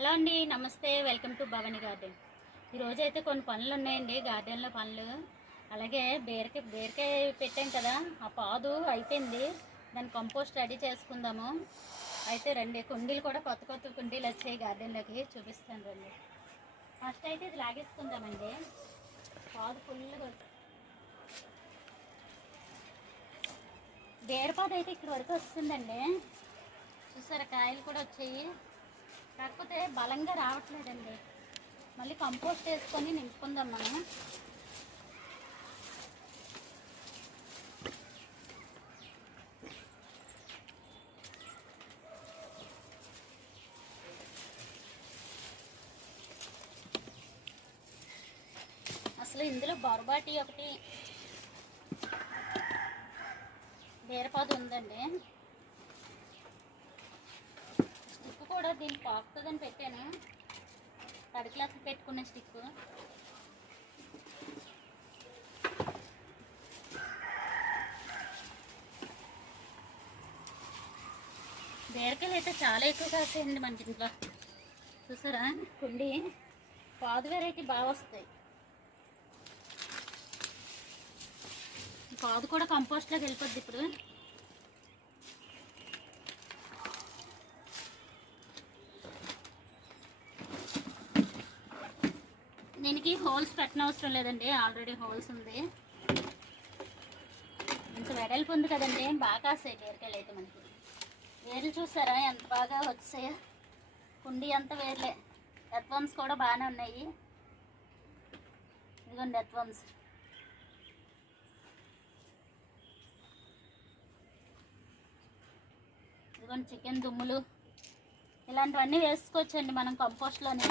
Hello అండి నమస్తే. Welcome to Bhavani garden. ఈరోజు అయితే కొన్ని పనులు ఉన్నాయండి గార్డెన్లో పనులు. అలాగే బీరకాయ బీరకాయ పెట్టాం కదా ఆ పాదు అయిపోయింది. దాన్ని కంపోస్ట్ రెడీ చేసుకుందాము. అయితే రండి కుండీలు కూడా కొత్త కొత్త కుండీలు వచ్చాయి గార్డెన్లోకి. చూపిస్తాను రండి. ఫస్ట్ అయితే ఇది లాగేసుకుందామండి. పాదు ఫుల్గా బీరపాదు అయితే ఇక్కడ వరకు వస్తుందండి. చూసారా కాయలు కూడా వచ్చాయి. కాకపోతే బలంగా రావట్లేదండి. మళ్ళీ కంపోస్ట్ వేసుకొని నింపుకుందాం మనం అసలు ఇందులో బొరబాటి ఒకటి బీరపాదు ఉందండి స్టిక్ కూడా దీనికి పాకుతుందని పెట్టాను. తడి క్లాస్ పెట్టుకునే స్టిక్. బీరకాయలు అయితే చాలా ఎక్కువ కాసాయండి మనకి ఇంట్లో. చూసారా? కుండి. పాదు వెరైటీ బాగా వస్తాయి. పాదు కూడా కంపోస్ట్లోకి వెళ్ళిపోద్ది ఇప్పుడు. దీనికి హోల్స్ పెట్టనవసరం లేదండి ఆల్రెడీ హోల్స్ ఉంది. కొంచెం వెడల్పు ఉంది కదండి బాగా కాస్తాయి బీరకాయలు అయితే మనకి. వేర్లు చూసారా ఎంత బాగా వచ్చాయో? కుండి అంత వేర్లే. ఎత్వమ్స్ కూడా బాగానే ఉన్నాయి. ఇదిగోండి ఎత్వమ్స్. ఇదిగోండి చికెన్ దుమ్ములు. ఇలాంటివన్నీ వేసుకోవచ్చండి మనం కంపోస్ట్లోని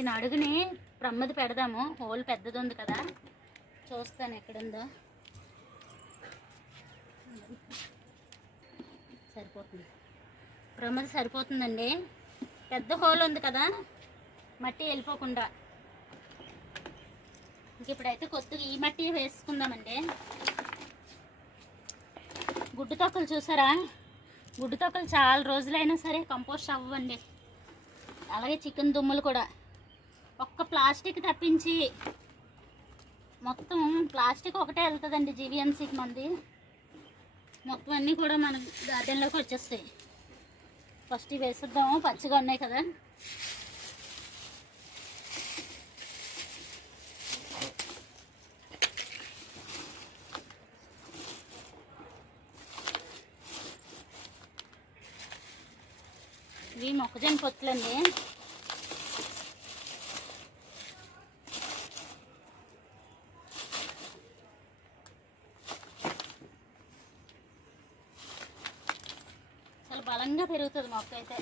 దీని అడుగుని ప్రమ్మది పెడదాము. హోల్ పెద్దది ఉంది కదా. చూస్తాను ఎక్కడుందో. సరిపోతుంది. ప్రమ్మది సరిపోతుందండి. పెద్ద హోల్ ఉంది కదా. మట్టి వెళ్ళిపోకుండా. ఇంక ఇప్పుడైతే కొత్తగా ఈ మట్టి వేసుకుందామండి. గుడ్డు తొక్కలు చూసారా? గుడ్డు తొక్కలు చాలా రోజులైనా సరే కంపోస్ట్ అవ్వండి. అలాగే చికెన్ దుమ్ములు కూడా. ఒక్క ప్లాస్టిక్ తప్పించి మొత్తం ప్లాస్టిక్ ఒకటే వెళ్తుందండి జీవీఎంసీకి మంది. మొత్తం అన్నీ కూడా మన గార్డెన్లోకి వచ్చేస్తాయి. ఫస్ట్ ఇవి వేసేద్దాము పచ్చిగా ఉన్నాయి కదా. ఇవి మొక్కజొన్న పొత్తులండి. చాలా బలంగా పెరుగుతుంది మొక్క అయితే.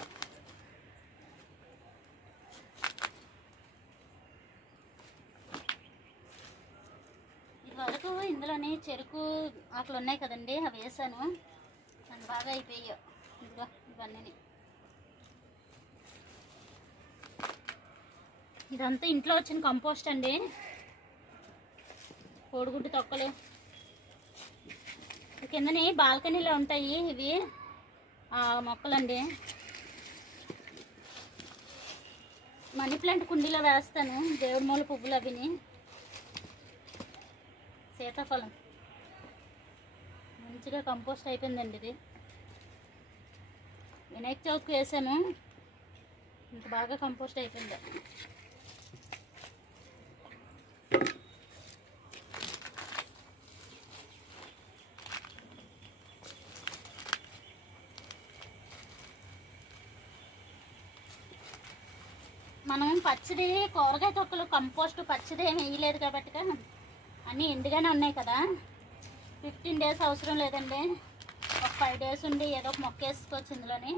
ఇది వరకు ఇందులోని చెరుకు ఆకులు ఉన్నాయి కదండి అవి వేసాను. అది బాగా అయిపోయాయి. ఇదిగో ఇవన్నీ ఇదంతా ఇంట్లో వచ్చిన కంపోస్ట్ అండి. కోడిగుడ్డు తొక్కలు. కిందని బాల్కనీలో ఉంటాయి ఇవి. మొక్కలండి. మనీ ప్లాంట్ కుండీలో వేస్తాను. దేవుడి మూల పువ్వులు అవిని. సీతాఫలం. మంచిగా కంపోస్ట్ అయిపోయిందండి ఇది. వినాయక చౌక్ వేసాను. ఇంత బాగా కంపోస్ట్ అయిపోయింది. పచ్చిది కూరగాయ తొక్కలు కంపోస్ట్ పచ్చిది ఏమి వేయలేదు కాబట్టి అన్నీ ఎండుగానే ఉన్నాయి కదా. ఫిఫ్టీన్ డేస్ అవసరం లేదండి. ఒక ఫైవ్ డేస్ ఉండి ఏదో ఒక మొక్క వేసుకోవచ్చు ఇందులోని.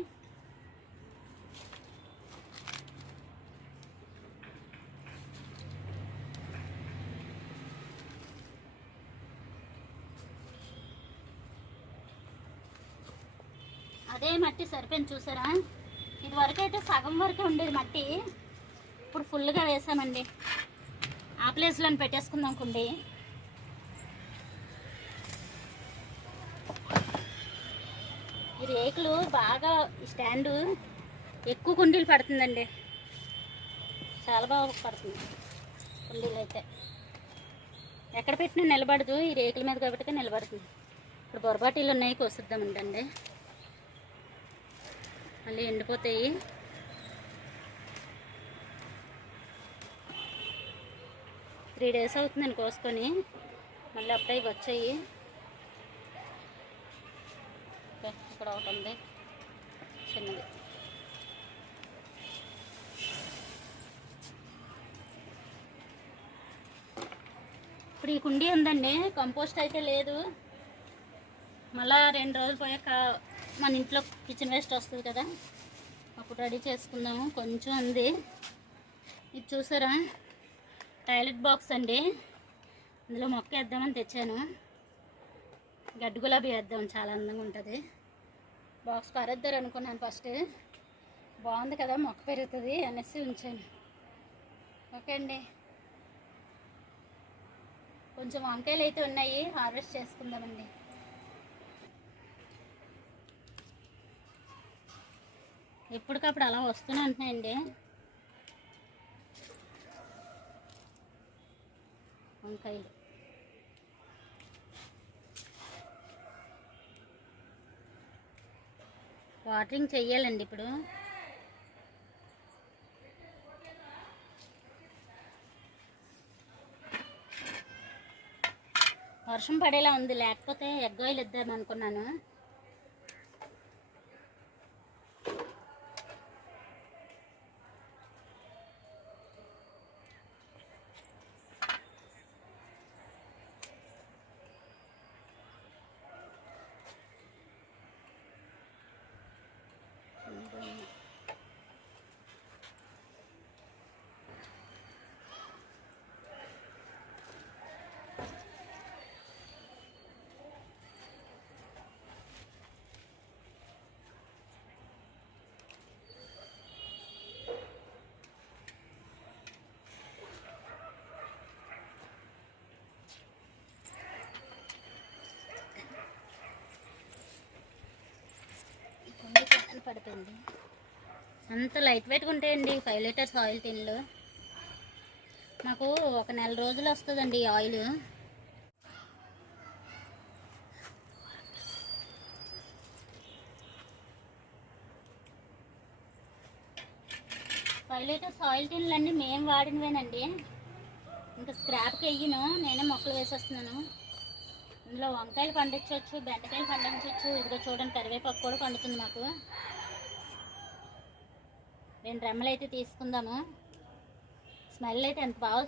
అదే మట్టి సరిపోయింది చూసారా? ఇది వరకు అయితే సగం వరకే ఉండేది మట్టి. ఇప్పుడు ఫుల్గా వేసామండి. ఆ ప్లేస్లో పెట్టేసుకుందాం కుండి. రేకులు బాగా స్టాండు ఎక్కువ కుండీలు పడుతుందండి. చాలా బాగా పడుతుంది కుండీలు అయితే. ఎక్కడ పెట్టినా నిలబడదు ఈ రేకుల మీద కాబట్టి నిలబడుతుంది. ఇప్పుడు బొరబాటీలు ఉన్నాయి కోసిద్దామంటండి. మళ్ళీ ఎండిపోతాయి. త్రీ డేస్ అవుతుందని కోసుకొని. మళ్ళీ అప్పుడే వచ్చాయి. ఇక్కడ ఒకటి ఉంది. చిన్నది. ఇప్పుడు ఈ కుండీ ఉందండి కంపోస్ట్ అయితే లేదు. మళ్ళా రెండు రోజులు పోయాక మన ఇంట్లో కిచెన్ వేస్ట్ వస్తుంది కదా. అప్పుడు రెడీ చేసుకుందాము కొంచెం ఉంది. ఇది చూసారా? టాయిలెట్ బాక్స్ అండి. ఇందులో మొక్క వేద్దామని తెచ్చాను. గడ్డి గులాబీ వేద్దాం చాలా అందంగా ఉంటుంది. బాక్స్ పారేద్దారు అనుకున్నాను ఫస్ట్ బాగుంది కదా మొక్క పెరుగుతుంది అనేసి ఉంచాను. ఓకే అండి. కొంచెం వంకాయలు అయితే ఉన్నాయి హార్వెస్ట్ చేసుకుందామండి. ఎప్పటికప్పుడు అలా వస్తూనే ఉంటున్నాయండి. వంకాయలు వాటరింగ్ చెయ్యాలండి ఇప్పుడు. వర్షం పడేలా ఉంది లేకపోతే ఎగ్ ఆయిల్ ఇద్దాం అనుకున్నాను ఉంది ఫ్యాన్ పడుతుంది. అంత లైట్ వెయిట్గా ఉంటాయండి ఫైవ్ లీటర్స్ ఆయిల్ టిన్లు మాకు ఒక నెల రోజులు వస్తుందండి ఈ ఆయిల్ ఫైవ్ లీటర్స్ ఆయిల్ టిన్లు అన్నీ మేము వాడినవేనండి. ఇంకా స్క్రాప్కి వెయ్యను నేనే మొక్కలు వేసేస్తున్నాను. ఇందులో వంకాయలు పండించవచ్చు బెండకాయలు పండించవచ్చు ఇదిగో చూడండి కరివేపాకు కూడా పండుతుంది మాకు. రెండు రెమ్మలు అయితే తీసుకుందాము. స్మెల్ అయితే ఎంత బాగా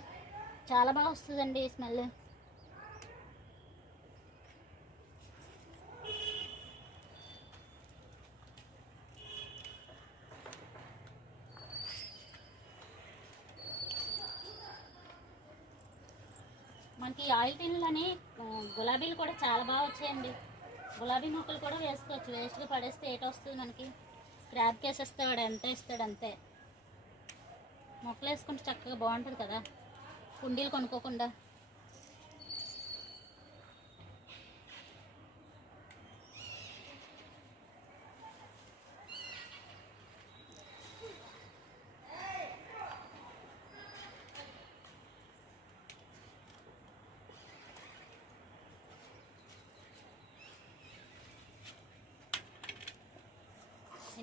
చాలా బాగా వస్తుందండి ఈ స్మెల్. మనకి ఆయిల్ టిన్లని గులాబీలు కూడా చాలా బాగా వచ్చాయండి. గులాబీ మొక్కలు కూడా వేసుకోవచ్చు. వేస్ట్గా పడేస్తే ఏటొస్తుంది మనకి? స్క్రాప్ వేసేస్తే వాడు ఎంత ఇస్తాడు అంతే. మొక్కలు వేసుకుంటే చక్కగా బాగుంటుంది కదా. కుండీలు కొనుక్కోకుండా.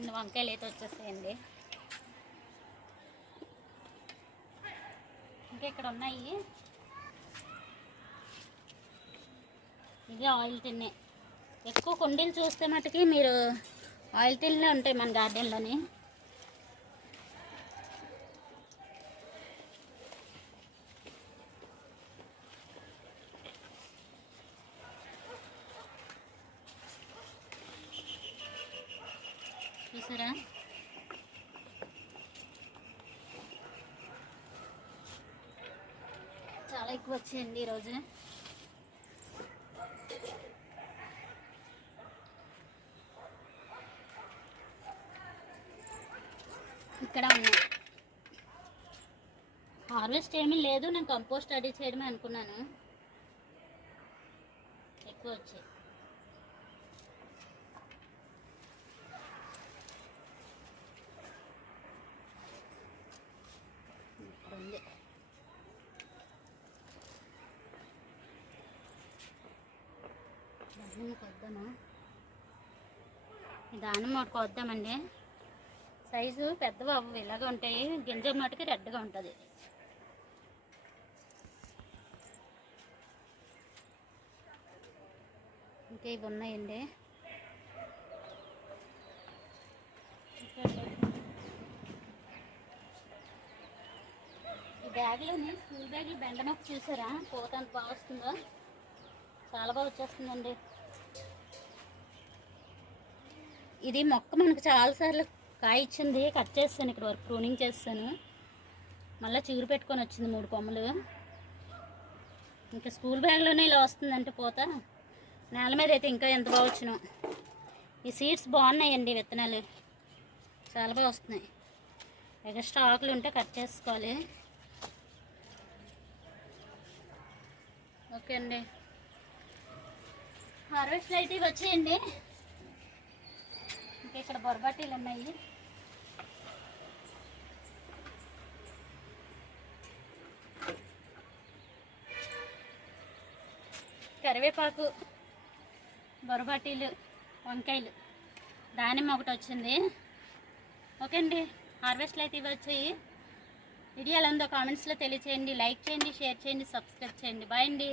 ఇన్ని వంకాయలు అయితే వచ్చేస్తాయండి. ఇంకా ఇక్కడ ఉన్నాయి. ఇది ఆయిల్ తిన్నే. ఎక్కువ కుండీలు చూస్తే మటుకి మీరు ఆయిల్ తిన్నే ఉంటాయి మన గార్డెన్లోని. చూసారా? చాలా ఎక్కువ వచ్చాయండి ఈరోజు ఇక్కడ ఉన్నాయి హార్వెస్ట్ ఏమీ లేదు నేను కంపోస్ట్ రెడీ చేయడమే అనుకున్నాను. ఎక్కువ వచ్చాయి. దానిమ్మ కొద్దామా ఈ దానిమ్మ ఒకటి సైజు పెద్దవి అవ్వవు ఇలాగ ఉంటాయి. గింజ మటుకు రెడ్గా ఉంటుంది. ఇంకా ఇవి ఉన్నాయండి. ఈ బ్యాగ్లోని స్కూల్ బ్యాగ్లు బెండమొక్క చూసారా? పోత ఎంత బాగా వస్తుందో? చాలా బాగా వచ్చేస్తుందండి. ఇది మొక్క మనకు చాలాసార్లు కాయ ఇచ్చింది కట్ చేస్తాను ఇక్కడ వరకు ప్రూనింగ్ చేస్తాను. మళ్ళీ చిగురు పెట్టుకొని వచ్చింది మూడు కొమ్మలు. ఇంకా స్కూల్ బ్యాగ్లోనే ఇలా వస్తుందంటే పోత. నేల మీద అయితే ఇంకా ఎంత బాగా వచ్చినాం. ఈ సీడ్స్ బాగున్నాయండి విత్తనాలు. చాలా బాగా వస్తున్నాయి. ఎక్స్ట్రా ఆకులు ఉంటే కట్ చేసుకోవాలి. ఓకే అండి. హార్వెస్ట్ అయితే ఇవి వచ్చేయండి. ఇంకా ఇక్కడ బొరబాటీలు ఉన్నాయి. కరివేపాకు బొరబాటీలు వంకాయలు. దానిమ్మ ఒకటి వచ్చింది. ఓకే అండి హార్వెస్ట్లు అయితే ఇవి వచ్చాయి. వీడియో ఎలా ఉందో కామెంట్స్లో తెలియచేయండి లైక్ చేయండి షేర్ చేయండి సబ్స్క్రైబ్ చేయండి. బాయ్ అండి.